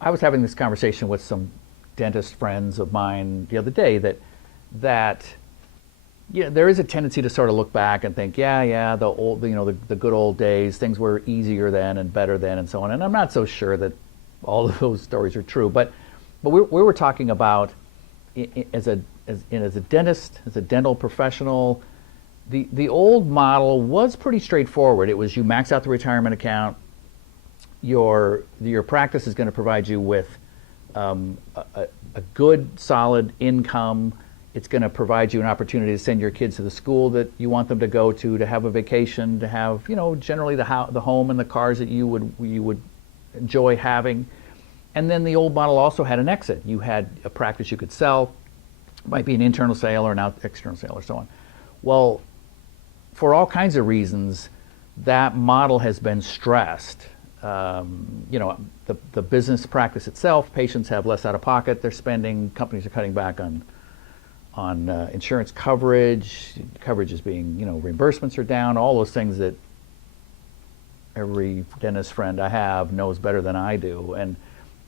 I was having this conversation with some dentist friends of mine the other day that yeah, there is a tendency to sort of look back and think, yeah, the old, the good old days, things were easier then and better then and so on. And I'm not so sure that all of those stories are true. But we were talking about as a dentist, as a dental professional, the old model was pretty straightforward. It was you max out the retirement account. Your practice is going to provide you with a good, solid income. It's going to provide you an opportunity to send your kids to the school that you want them to go to have a vacation, to have, generally the home and the cars that you would enjoy having. And then the old model also had an exit. You had a practice you could sell. It might be an internal sale or an external sale or so on. Well, for all kinds of reasons, that model has been stressed. The business practice itself, patients have less out of pocket. They're spending. Companies are cutting back on insurance coverage. Coverage is being, reimbursements are down. All those things that every dentist friend I have knows better than I do. And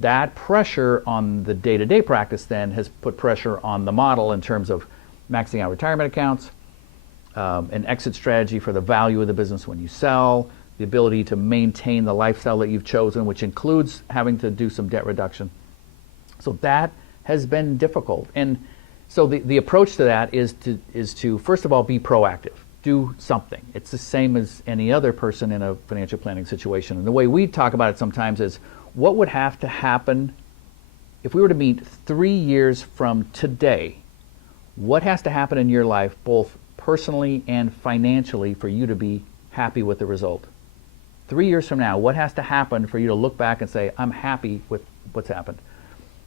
that pressure on the day-to-day practice then has put pressure on the model in terms of maxing out retirement accounts, an exit strategy for the value of the business when you sell, the ability to maintain the lifestyle that you've chosen, which includes having to do some debt reduction. So that has been difficult. And so the approach to that is to first of all be proactive. Do something. It's the same as any other person in a financial planning situation. And the way we talk about it sometimes is what would have to happen if we were to meet 3 years from today? What has to happen in your life, both personally and financially, for you to be happy with the result? 3 years from now, what has to happen for you to look back and say, I'm happy with what's happened?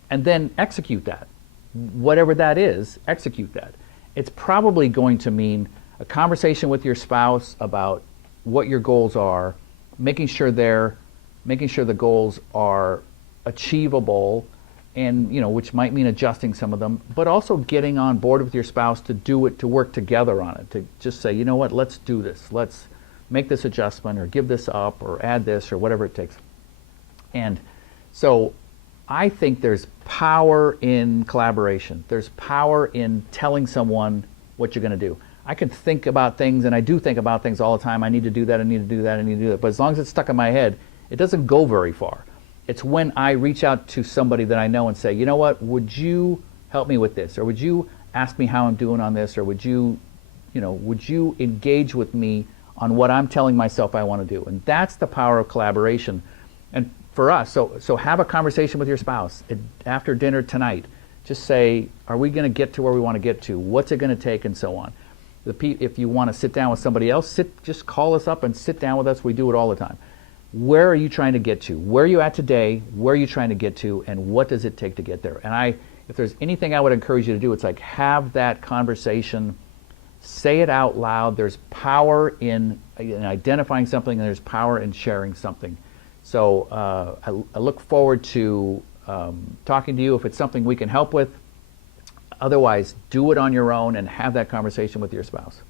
And then execute that. Whatever that is, execute that. It's probably going to mean a conversation with your spouse about what your goals are, making sure the goals are achievable, and which might mean adjusting some of them, but also getting on board with your spouse to do it, to work together on it, to just say, what, let's do this. Let's make this adjustment or give this up or add this or whatever it takes. And so I think there's power in collaboration. There's power in telling someone what you're going to do. I can think about things, and I do think about things all the time. I need to do that, I need to do that, I need to do that. But as long as it's stuck in my head, it doesn't go very far. It's when I reach out to somebody that I know and say, what, would you help me with this? Or would you ask me how I'm doing on this? Or would you engage with me on what I'm telling myself I want to do? And that's the power of collaboration. And for us, so have a conversation with your spouse after dinner tonight. Just say, are we going to get to where we want to get to? What's it going to take? And so on. If you want to sit down with somebody else, just call us up and sit down with us. We do it all the time. Where are you trying to get to? Where are you at today? Where are you trying to get to? And what does it take to get there? And if there's anything I would encourage you to do, it's like have that conversation, say it out loud. There's power in identifying something, and there's power in sharing something. So I look forward to talking to you if it's something we can help with. Otherwise, do it on your own and have that conversation with your spouse.